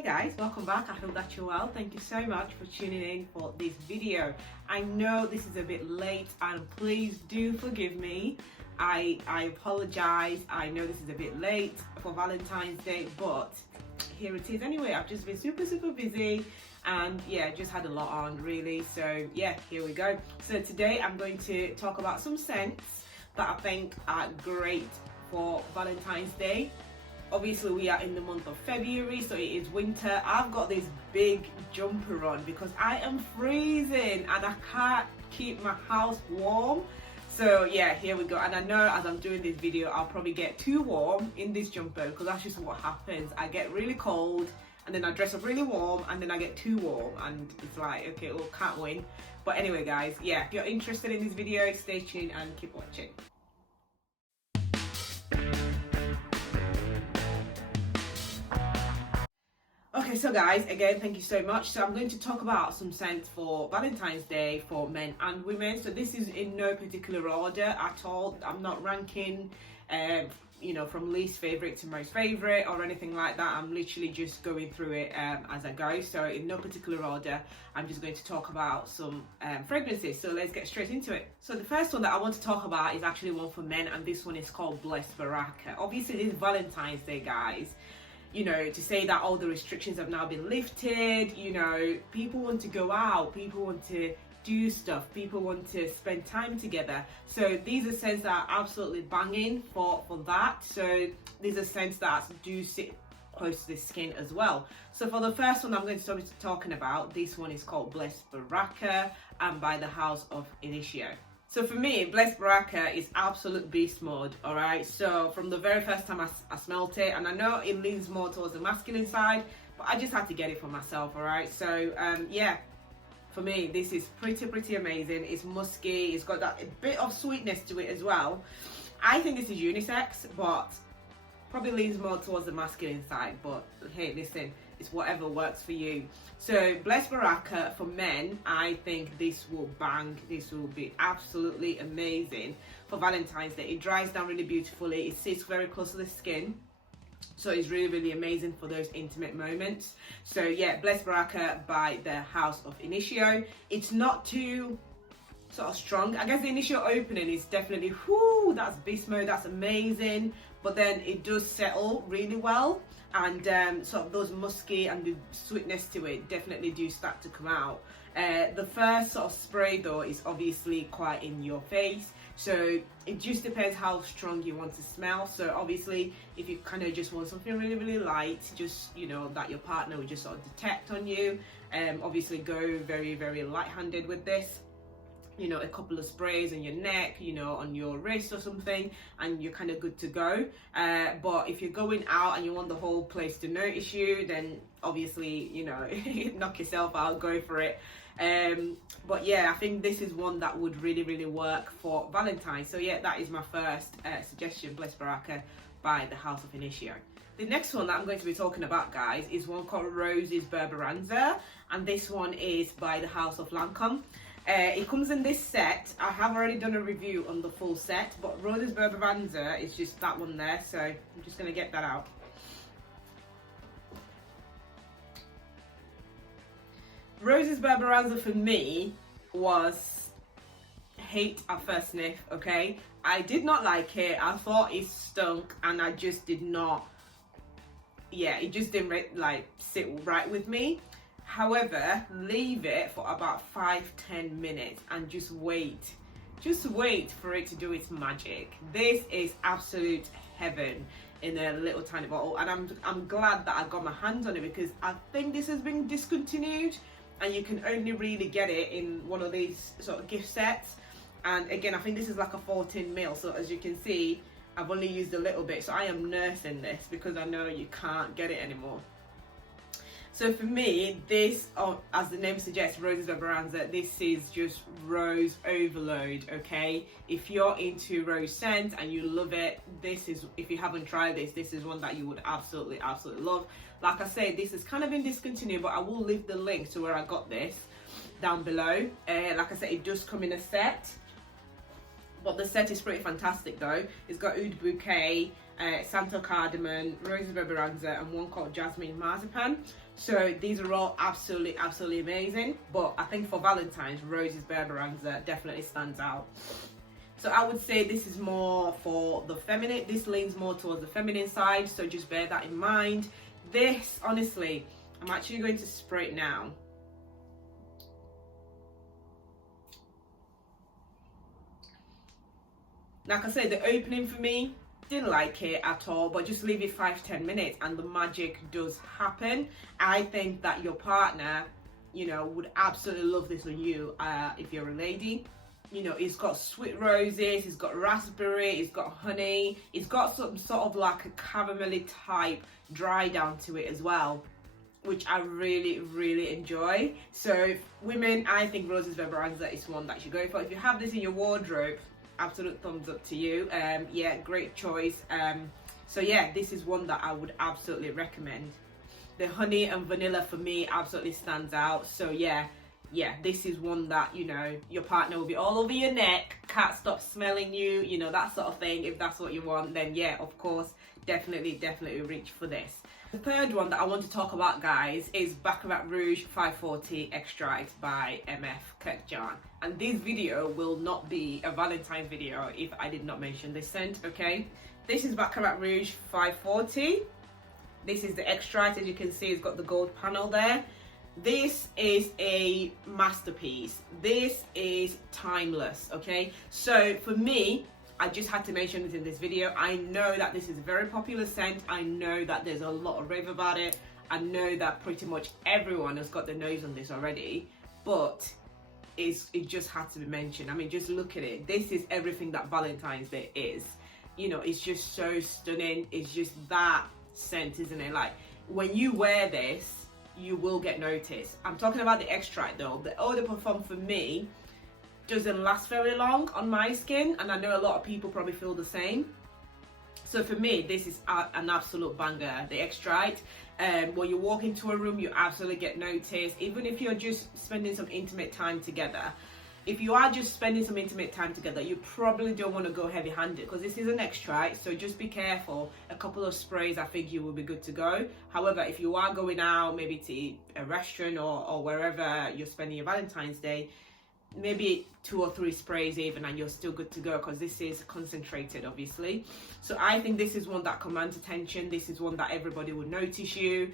Hey guys, welcome back. I hope that you're well. Thank you so much for tuning in for this video. I know this is a bit late and please do forgive me. I apologize. I know this is a bit late for Valentine's Day, but here it is anyway. I've just been super busy and yeah, just had a lot on really. So yeah, here we go. So today I'm going to talk about some scents that I think are great for Valentine's Day. Obviously we are in the month of February, so it is winter. I've got this big jumper on because I am freezing and I can't keep my house warm. So yeah, here we go. And I know as I'm doing this video, I'll probably get too warm in this jumper because that's just what happens. I get really cold and then I dress up really warm and then I get too warm and it's like, okay, well, can't win. But anyway guys, yeah, if you're interested in this video, stay tuned and keep watching. Okay, so guys, again, thank you so much. So I'm going to talk about some scents for Valentine's Day for men and women. So this is in no particular order at all. I'm not ranking, you know, from least favorite to most favorite or anything like that. I'm literally just going through it as I go. So in no particular order, I'm just going to talk about some fragrances. So let's get straight into it. So the first one that I want to talk about is actually one for men, and this one is called Blessed Baraka. Obviously, this is Valentine's Day, guys. You know, to say that all the restrictions have now been lifted, you know, people want to go out, people want to do stuff, people want to spend time together. So these are scents that are absolutely banging for that. So these are scents that do sit close to the skin as well. So for the first one I'm going to start talking about, this one is called Blessed Baraka and by the house of Initio. So for me, Blessed Baraka is absolute beast mode, all right? So from the very first time I smelled it, and I know it leans more towards the masculine side, but I just had to get it for myself, all right? So yeah, for me, this is pretty amazing. It's musky, it's got that a bit of sweetness to it as well. I think this is unisex, but probably leans more towards the masculine side, but hey, listen, it's whatever works for you. So Blessed Baraka for men, I think this will bang. This will be absolutely amazing for Valentine's Day. It dries down really beautifully. It sits very close to the skin. So it's really amazing for those intimate moments. So yeah, Blessed Baraka by the house of Initio. It's not too sort of strong. I guess the initial opening is definitely, whoo, that's beast mode, that's amazing. But then it does settle really well. And sort of those musky and the sweetness to it definitely do start to come out. The first sort of spray though is obviously quite in your face, so it just depends how strong you want to smell. So obviously if you kind of just want something really light, just, you know, that your partner will just sort of detect on you, obviously go very light-handed with this. You know, a couple of sprays on your neck, you know, on your wrist or something, and you're kind of good to go. But if you're going out and you want the whole place to notice you, then obviously, you know, knock yourself out, go for it. But yeah, I think this is one that would really work for Valentine's. So yeah, that is my first suggestion, Blessed Baraka by the house of Initio. The next one that I'm going to be talking about, guys, is one called Rouge's Berberanza, and this one is by the house of Lancôme. It comes in this set. I have already done a review on the full set, but Rouge's Berberanza is just that one there, so I'm just going to get that out. Rouge's Berberanza for me was hate at first sniff, okay? I did not like it. I thought it stunk and I just did not, yeah, it just didn't like sit right with me. However, leave it for about 5-10 minutes and just wait for it to do its magic. This is absolute heaven in a little tiny bottle, and I'm glad that I got my hands on it because I think this has been discontinued and you can only really get it in one of these sort of gift sets. And again, I think this is like a 14ml, so as you can see, I've only used a little bit, so I am nursing this because I know you can't get it anymore. So for me, this, as the name suggests, Rouge's Berberanza, this is just rose overload, okay? If you're into rose scent and you love it, this is, if you haven't tried this, this is one that you would absolutely love. Like I say, this is kind of been discontinued, but I will leave the link to where I got this down below. Like I said, it does come in a set, but the set is pretty fantastic though. It's got Oud Bouquet, Santo Cardamom, Rose Berberanza, and one called Jasmine Marzipan. So these are all absolutely amazing, but I think for Valentine's, Rose's Berberanza definitely stands out. So I would say this is more for the feminine. This leans more towards the feminine side, so just bear that in mind. This, honestly, I'm actually going to spray it now. Like I said, the opening for me, didn't like it at all, but just leave it 5-10 minutes and the magic does happen. I think that your partner, you know, would absolutely love this on you if you're a lady. You know, it's got sweet roses, it's got raspberry, it's got honey, it's got some sort of like a caramelly type dry down to it as well, which I really enjoy. So women, I think Rose's Berberanza is one that you should go for. If you have this in your wardrobe, absolute thumbs up to you. Yeah, great choice. So yeah, this is one that I would absolutely recommend. The honey and vanilla for me absolutely stands out. So yeah, this is one that, you know, your partner will be all over your neck, can't stop smelling you, you know, that sort of thing. If that's what you want, then yeah, of course, definitely reach for this. The third one that I want to talk about, guys, is Baccarat Rouge 540 Extract by MF Kirkjan. And this video will not be a Valentine video if I did not mention this scent, okay? This is Baccarat Rouge 540. This is the extract. As you can see, it's got the gold panel there. This is a masterpiece. This is timeless, okay? So for me, I just had to mention this in this video. I know that this is a very popular scent. I know that there's a lot of rave about it. I know that pretty much everyone has got their nose on this already, but it just had to be mentioned. I mean, just look at it. This is everything that Valentine's Day is. You know, it's just so stunning. It's just that scent, isn't it? Like, when you wear this, you will get noticed. I'm talking about the extract though. The eau de parfum for me doesn't last very long on my skin, and I know a lot of people probably feel the same. So for me, this is an absolute banger, the extract. When you walk into a room, you absolutely get noticed. Even if you're just spending some intimate time together, if you are just spending some intimate time together, you probably don't want to go heavy-handed because this is an extract, so just be careful. A couple of sprays, I think you will be good to go. However, if you are going out, maybe to a restaurant or wherever you're spending your Valentine's Day, maybe 2 or 3 sprays even, and you're still good to go because this is concentrated, obviously. So I think this is one that commands attention. This is one that everybody would notice you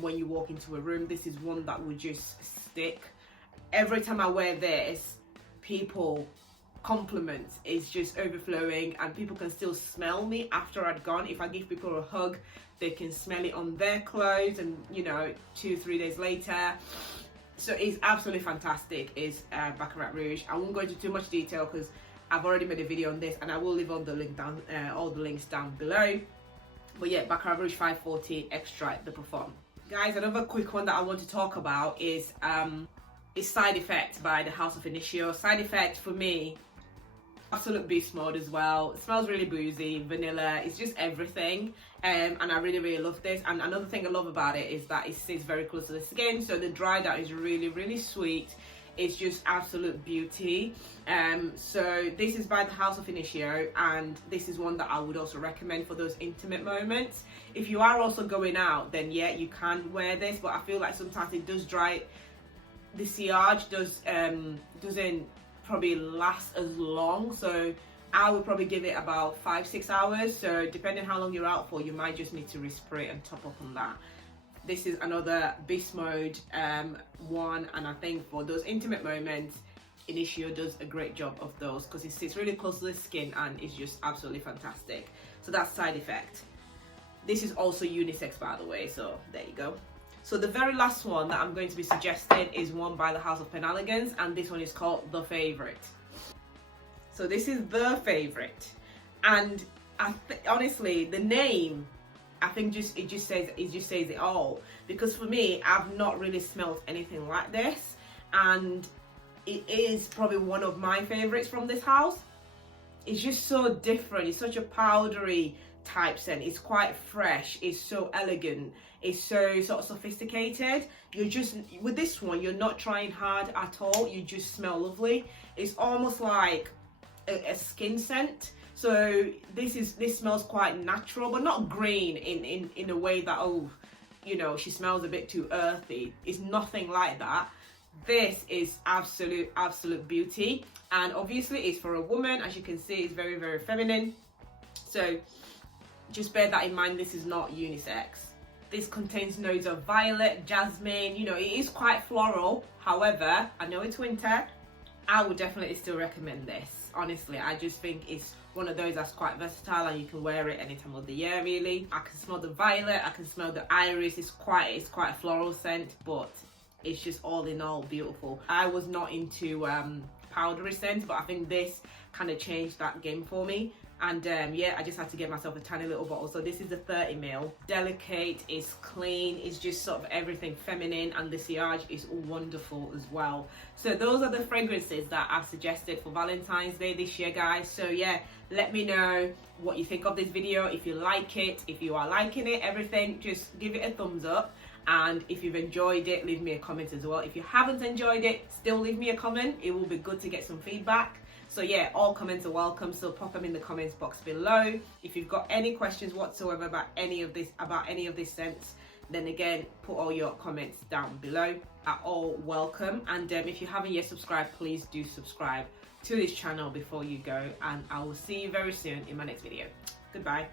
when you walk into a room. This is one that would just stick. Every time I wear this, people compliments is just overflowing, and people can still smell me after I'd gone. If I give people a hug, they can smell it on their clothes, and you know, 2-3 days later. So it's absolutely fantastic. Is Baccarat Rouge. I won't go into too much detail because I've already made a video on this, and I will leave all the link down, all the links down below. But yeah, Baccarat Rouge 540 Extract the Parfum. Guys, another quick one that I want to talk about is Side Effect by the House of Initio. Side Effect for me, absolute beast mode as well. It smells really boozy, vanilla, it's just everything. And I really love this. And another thing I love about it is that it sits very close to the skin, so the dry down is really sweet. It's just absolute beauty. So this is by the House of Initio, and this is one that I would also recommend for those intimate moments. If you are also going out, then yeah, you can wear this, but I feel like sometimes it does dry. The sillage doesn't probably last as long, so I would probably give it about 5-6 hours. So depending how long you're out for, you might just need to respray and top up on that. This is another beast mode one, and I think for those intimate moments, Initio does a great job of those because it sits really close to the skin and it's just absolutely fantastic. So that's Side Effect. This is also unisex, by the way, so there you go. So the very last one that I'm going to be suggesting is one by the House of Penhaligons, and this one is called The Favorite. So this is The Favorite, and honestly, the name, I think it just says it all. Because for me, I've not really smelled anything like this, and it is probably one of my favorites from this house. It's just so different. It's such a powdery type scent. It's quite fresh. It's so elegant. It's so sort of sophisticated. You're just, with this one, you're not trying hard at all. You just smell lovely. It's almost like a skin scent. So this smells quite natural, but not green in a way that, oh, you know, she smells a bit too earthy. It's nothing like that. This is absolute beauty, and obviously it's for a woman. As you can see, it's very, very feminine, so just bear that in mind. This is not unisex. This contains notes of violet, jasmine, you know, it is quite floral. However, I know it's winter, I would definitely still recommend this. Honestly, I just think it's one of those that's quite versatile, and you can wear it any time of the year, really. I can smell the violet, I can smell the iris. It's quite a floral scent, but it's just all in all beautiful. I was not into powdery scents, but I think this kind of changed that game for me. And yeah, I just had to get myself a tiny little bottle. So this is a 30ml. Delicate, it's clean, it's just sort of everything feminine, and the sillage is wonderful as well. So those are the fragrances that I've suggested for Valentine's Day this year, guys. So yeah, let me know what you think of this video. If you like it, if you are liking it, everything, just give it a thumbs up. And if you've enjoyed it, leave me a comment as well. If you haven't enjoyed it, still leave me a comment. It will be good to get some feedback. So yeah, all comments are welcome, so pop them in the comments box below. If you've got any questions whatsoever about any of this scents, then again, put all your comments down below. Are all welcome. And if you haven't yet subscribed, please do subscribe to this channel before you go, and I will see you very soon in my next video. Goodbye.